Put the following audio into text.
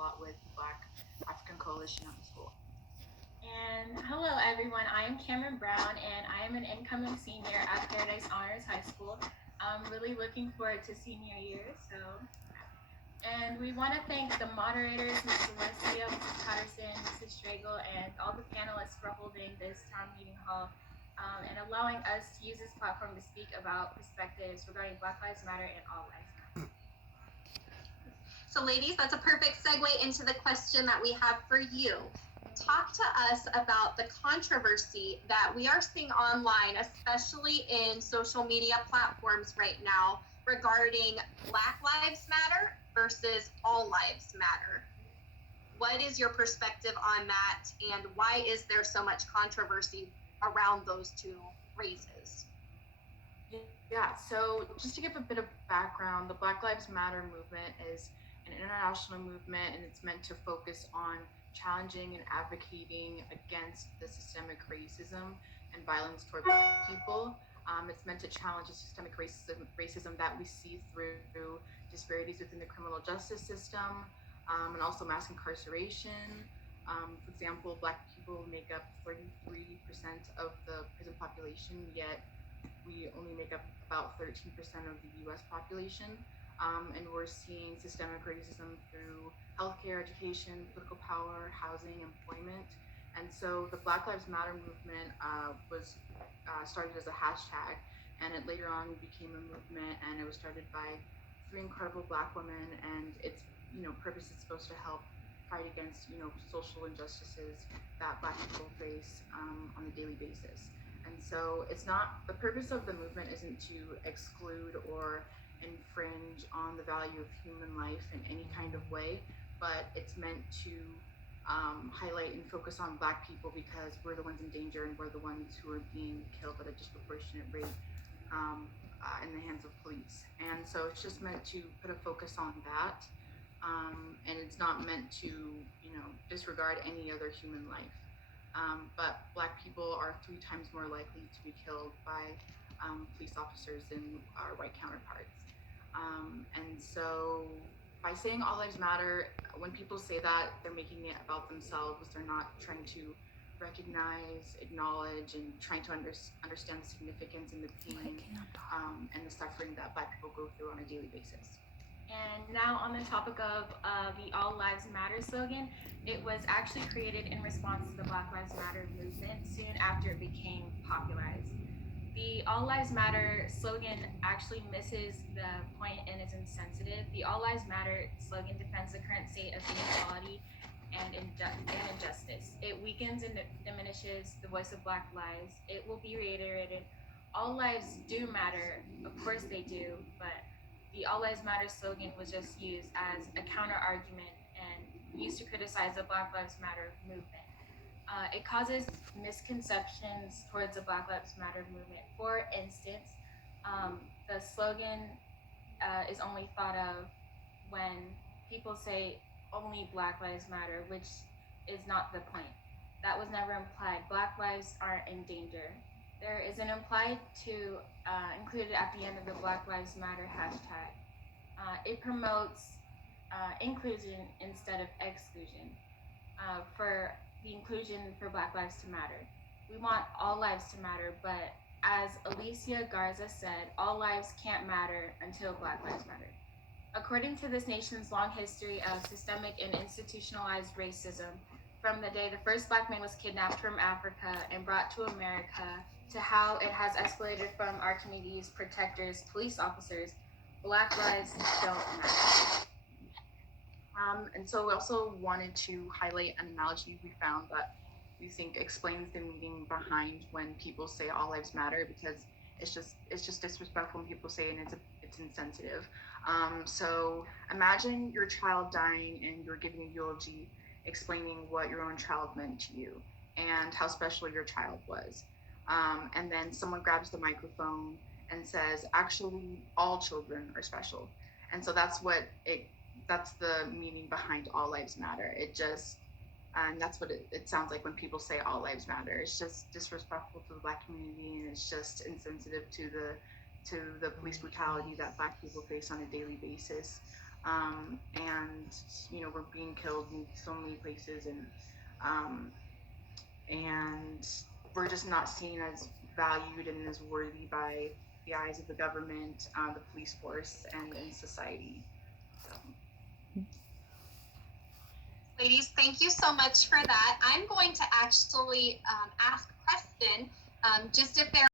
lot with Black African Coalition at the school. And hello, everyone. I am Cameron Brown, and I am an incoming senior at Paradise Honors High School. I'm really looking forward to senior year. And we want to thank the moderators, Ms. Celestia, Mrs. Patterson, Mrs. Stragle, and all the panelists for holding this town meeting hall and allowing us to use this platform to speak about perspectives regarding Black Lives Matter and All Lives Matter. So ladies, that's a perfect segue into the question that we have for you. Talk to us about the controversy that we are seeing online, especially in social media platforms right now, regarding Black Lives Matter versus All Lives Matter. What is your perspective on that, and why is there so much controversy around those two phrases? Yeah, so just to give a bit of background, the Black Lives Matter movement is an international movement, and it's meant to focus on challenging and advocating against the systemic racism and violence toward Black people. It's meant to challenge the systemic racism that we see through disparities within the criminal justice system, and also mass incarceration. For example, Black people make up 33% of the prison population, yet we only make up about 13% of the US population. And we're seeing systemic racism through healthcare, education, political power, housing, employment. And so the Black Lives Matter movement was started as a hashtag, and it later on became a movement, and it was started by 3 incredible Black women, and its purpose is supposed to help fight against social injustices that Black people face on a daily basis. And so it's not, the purpose of the movement isn't to exclude or infringe on the value of human life in any kind of way, but it's meant to highlight and focus on Black people because we're the ones in danger and we're the ones who are being killed at a disproportionate rate in the hands of police. And so it's just meant to put a focus on that, and it's not meant to disregard any other human life. But Black people are 3 times more likely to be killed by police officers than our white counterparts. And so by saying All Lives Matter, when people say that, they're making it about themselves. They're not trying to recognize, acknowledge, and trying to understand the significance and the pain and the suffering that Black people go through on a daily basis. And now on the topic of the All Lives Matter slogan, it was actually created in response to the Black Lives Matter movement soon after it became popularized. The All Lives Matter slogan actually misses the point and is insensitive. The All Lives Matter slogan defends the current state of inequality and injustice. It weakens and diminishes the voice of Black lives. It will be reiterated, all lives do matter, of course they do, but the All Lives Matter slogan was just used as a counter argument and used to criticize the Black Lives Matter movement. It causes misconceptions towards the Black Lives Matter movement. For instance, the slogan is only thought of when people say only Black Lives Matter, which is not the point. That was never implied. Black lives aren't in danger. There is an implied to included at the end of the Black Lives Matter hashtag. It promotes inclusion instead of exclusion for the inclusion for Black Lives to Matter. We want all lives to matter, but as Alicia Garza said, all lives can't matter until Black Lives Matter. According to this nation's long history of systemic and institutionalized racism, from the day the first Black man was kidnapped from Africa and brought to America, to how it has escalated from our community's protectors, police officers, Black lives don't matter. And so we also wanted to highlight an analogy we found that we think explains the meaning behind when people say all lives matter, because it's just disrespectful when people say it, and it's insensitive. So imagine your child dying and you're giving a eulogy explaining what your own child meant to you and how special your child was. And then someone grabs the microphone and says, actually, all children are special. And so that's the meaning behind All Lives Matter. And that's what it sounds like when people say all lives matter. It's just disrespectful to the Black community, and it's just insensitive to the police brutality that Black people face on a daily basis. and we're being killed in so many places, um, and we're just not seen as valued and as worthy by the eyes of the government, the police force, and society. So. Ladies, thank you so much for that. I'm going to actually ask Preston just if there